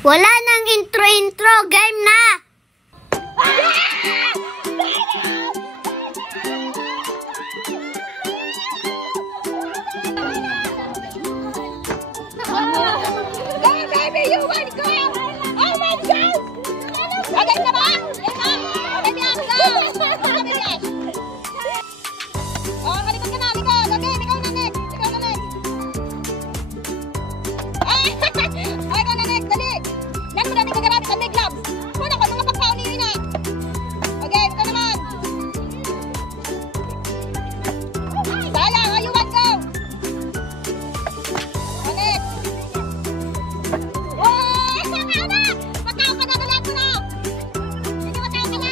Wala nang intro-intro. Game na! Go, baby! You want to go? Oh my God! Okay ka ba? Baby, go! Oh, kalikot ka na, likod. Okay, ikaw na next. Ikaw na next. Ay, ikaw na next. Dali. Yan mo natin kagarapit ang may gloves. Muna ko, mga pagkaon niyo yun. Okay, ikaw naman. Sayang, you want go? Oh, next. Oh, pagkaon ka na, dalag mo na. Sige, pagkaon ka na.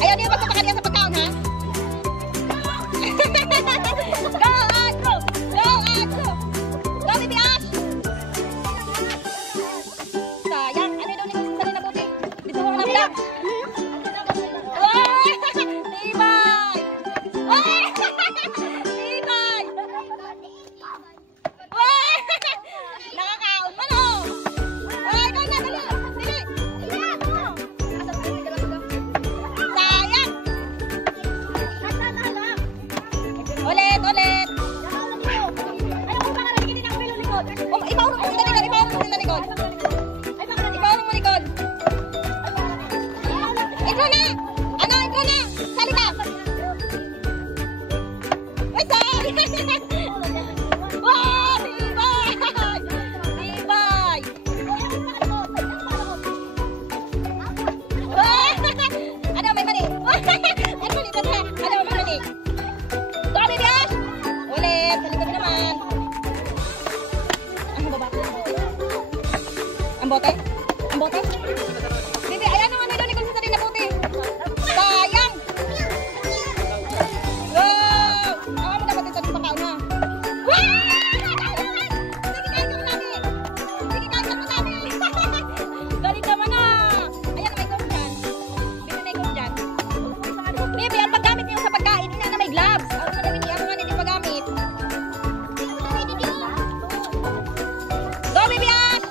Ayaw niyo magpapakalian sa pagkaon, ha? Go, Andrew! Go, Andrew! Go, baby Ash! Sayang, ano daw nito sa na buti? Dito mo na pala. Oy! Tibay! Oy! Tibay! Oy! Nakakaon man, oh! Oy, go na, dali! Dali! Ulit, ulit. Oh, ipaurong mo sa likod, ipaurong mo sa likod. Ipaurong mo likod. Intro na! Ano, intro na! Salita! Ay, sorry! Wow! Tibay! Tibay! Ano, may mali? Ano, may mali? Ulit, sa likod naman. Ang baba. Ang bote? Ang bote? Bibi, ayan naman may doon sa sarili na bote. Sayang! Go! Awa mo dapat ito pagkaon na. Wow! Sige, kain mo namin. Sige, kain mo namin. Galing naman na. Ayan, may gom dyan. Bibi, may gom dyan. Bibi, ang paggamit niyo sa pagkain, ina na may gloves. Ano na gawin niya? Ano na hindi paggamit? Go, baby Ash!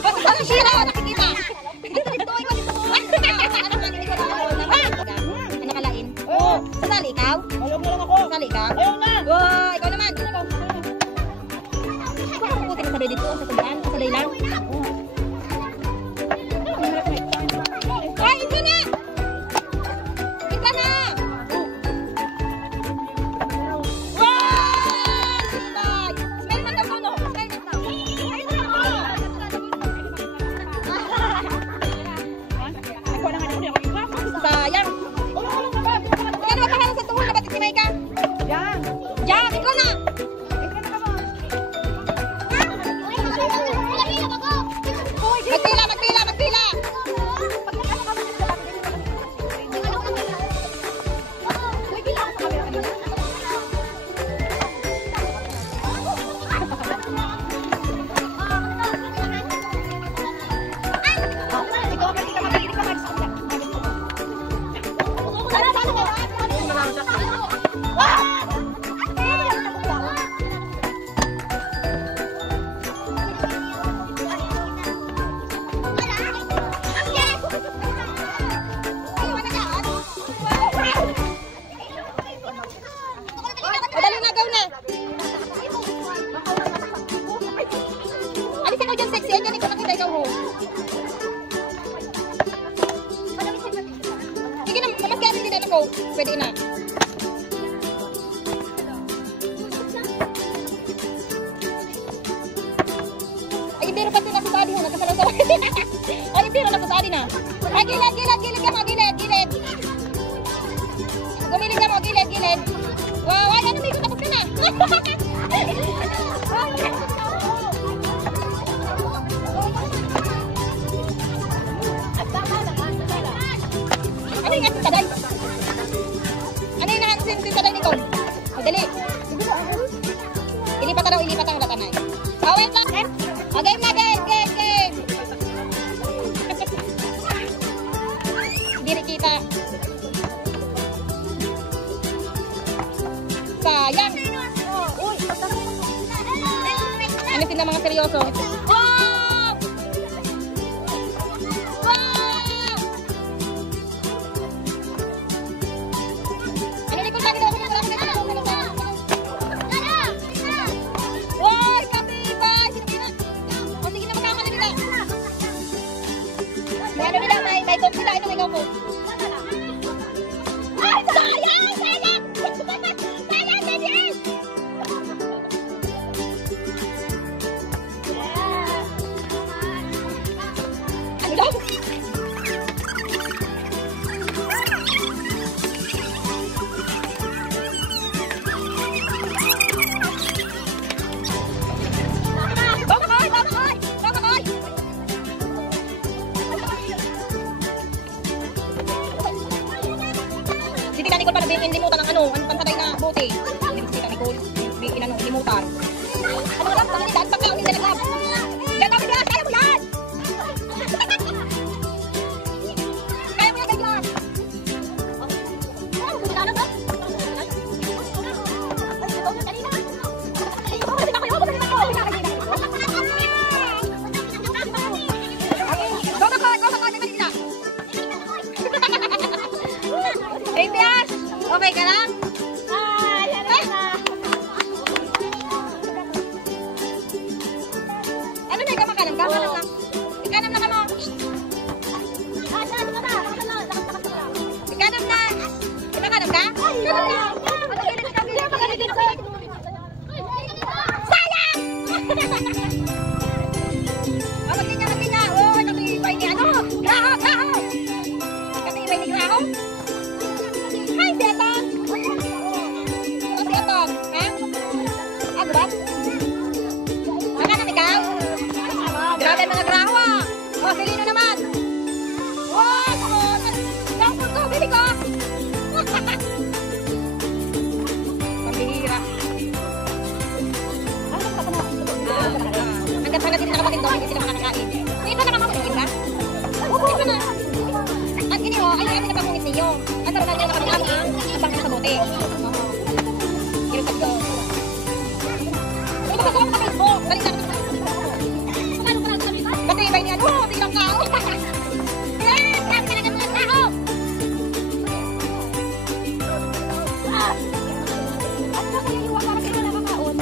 Pagkasal siya na, nakikita. Dito, dito, ikaw dito. Ano nakalain? Oo. Sasali ikaw? Ayaw na lang ako. Sasali ikaw? Ayaw na. Wow, ikaw naman. Baka mabuti ka sabay dito sa tandaan. Kasalay lang. Ay, ito na! Ito na! Sayang. Yan, makaharap sa tuhod na batik ni Maika. Yan. Yan, ikaw na. pwede na. Ay, hindi rin pati nasa sa adi ha. Nagkasalang-salang. Ay, hindi rin nasa sa adi na. Ay, gilid ka mo, gilid. Gumilid ka mo, gilid. Wow, ay, ano, may tapos ka na. Ano yung ating taday? Ano yung ating taday ni Cole? Madali. Ilipat ang latanay. Oh, wait lang. Oh, game na, game. Hindi rin kita. Sayang. Ano sila mga seryoso? Oh! Ano likod lagi daw? Woy! Kapibay! O sige na magkakala nila. May ano nila, may coke sila. Ano may coke? Ay! Sayang! Ano daw? Babakoy! Si Tita Nicole pa limutan ng ano, ang pantay na bote. Si Tita Nicole, limutan. Ano lang, tangan nila, pagkaon nila nagkab. Yan, kami yan, kaya mo yan! Kaya mo yan, kaibigan! Ano ba? Okay ka lang? Ano na, kamanam ka? Ikanam na ka mo. Ikanam na. Ikanam ka? Sayang! Magkanya. Oh, nakilipay ni ano? Graho! Nakilipay ni Graho? Hi, Betong! Oh, Betong, ha? Ano ba? Makanan ikaw? Grabe mga Graho, ah! Oh, Silino naman! Oh, Graho ko, bili ko! Pambihira. Hanggang din na kapatid doon, hindi sila makakakain. Ngayon na nakamamagigit ba? Ito na. At ini, oh, ayun na pangungit ninyo. At naroon na nila nakapagam ang bangka sa bote. Irukat ko. Ito ko sa Facebook. Dali sa kasi ibay niya, oh, tiglang kao. Grabe ka na mga tao. At sa kaya iwa para kayo nakakaon.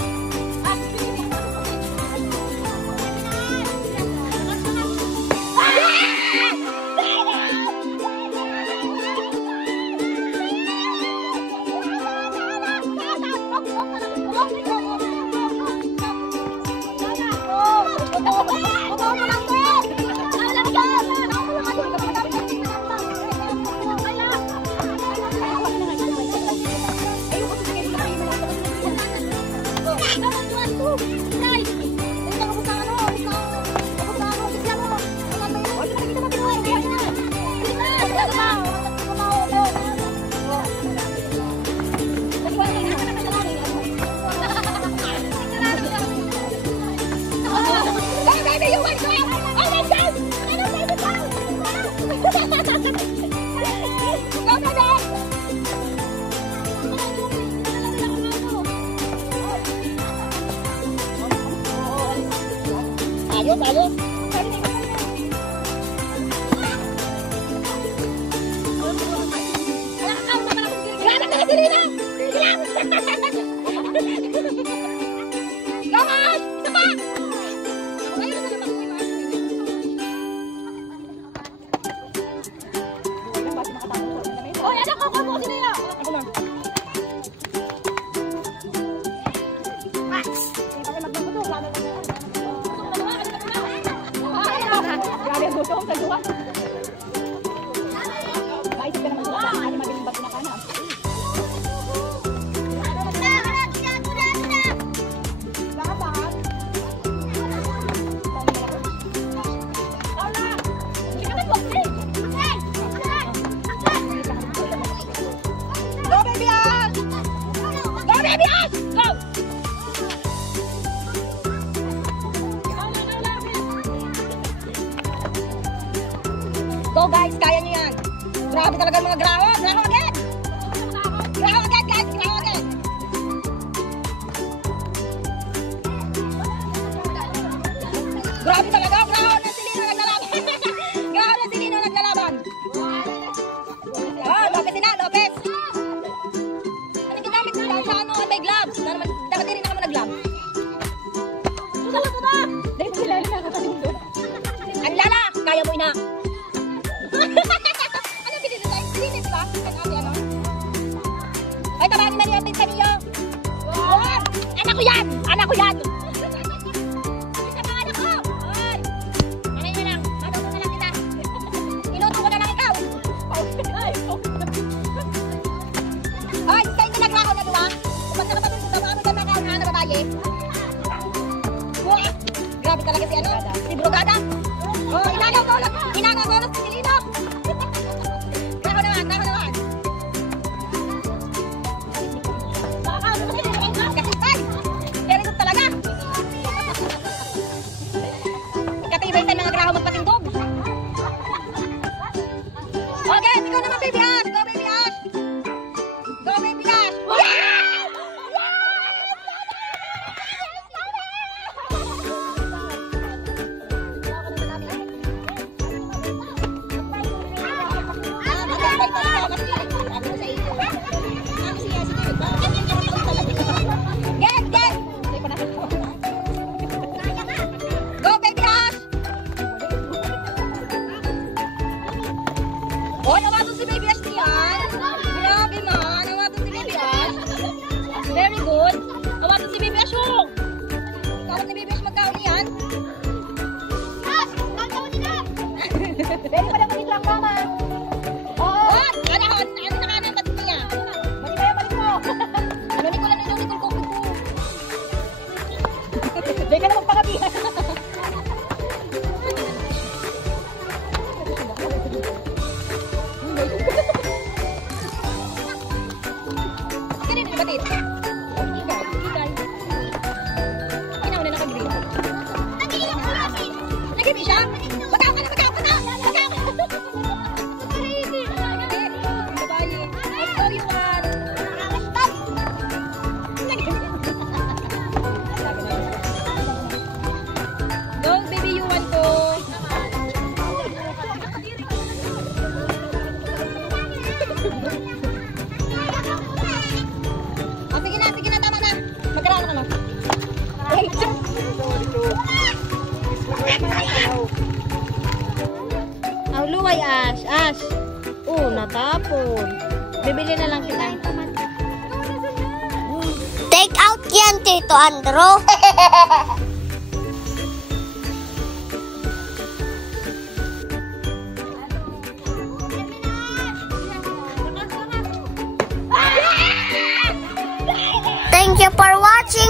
Ayos. Hoy, anak ko, kumuha sila yan. Go guys, kaya nyo yan. Grabe talaga mga graho. Graho agad. Graho agad guys, graho agad. Grabe talaga, graho na si Lino naglalaban. Graho na si Lino naglalaban. Oh, Lopez sila, Lopez. Anong ginamit nila sa ano, may gloves. Dapat din ako nag-gloves. Susa lang ba? Dahil sila rin nakakatindon. Ang lala, kaya mo ina. Ano binili tayo? Binili ba? Ang ano? Ay, tabangin man yung pinsan niyo. Wow! Anak ko yan! Anak ko yan! Isa pa anak ko! Ay! Anay mo lang. Matuto na lang kita. Inuto ko na lang ikaw. Ay, kayo naglaho na diba? Basta kapatid ko daw kami ka nakaunahan na babae. Wow! Grabe talaga si ano? Si Brugada. Oh, inagaw ko ulit si Lino. Graho naman, graho naman. Kasipay. Very good talaga. Ikatibay sa mga graho magpatindog. Okay, ikaw naman baby Ash. Go baby Ash. Go baby Ash. Oh, nawato si Baby Ash niyan. Grabe man, nawato si Baby Ash. Very good. Nawato si Baby Ash, oh. Kawat ni Baby Ash magkaon niyan. Ash, magkaon niya. Very pala manito ang mama. Oo. Ano nakanan ba't niya? Mali ba yan, mali mo. Ano ni ko lang nung ko ko. Diyan ka na magpakabihan. Batid. Igay. Inaw na naka-green. Nag-green siya? Magaw ka na, magaw ka na! Magaw ka na! Babae. I'll show you one. Stop! Go, baby, you want to. Sige na, tama na. Magkaraan ka na. Ang luway, Ash. Ash. Oh, natapon. Bibili na lang kita. Take out yan, Tito Andrew. Thank you for watching.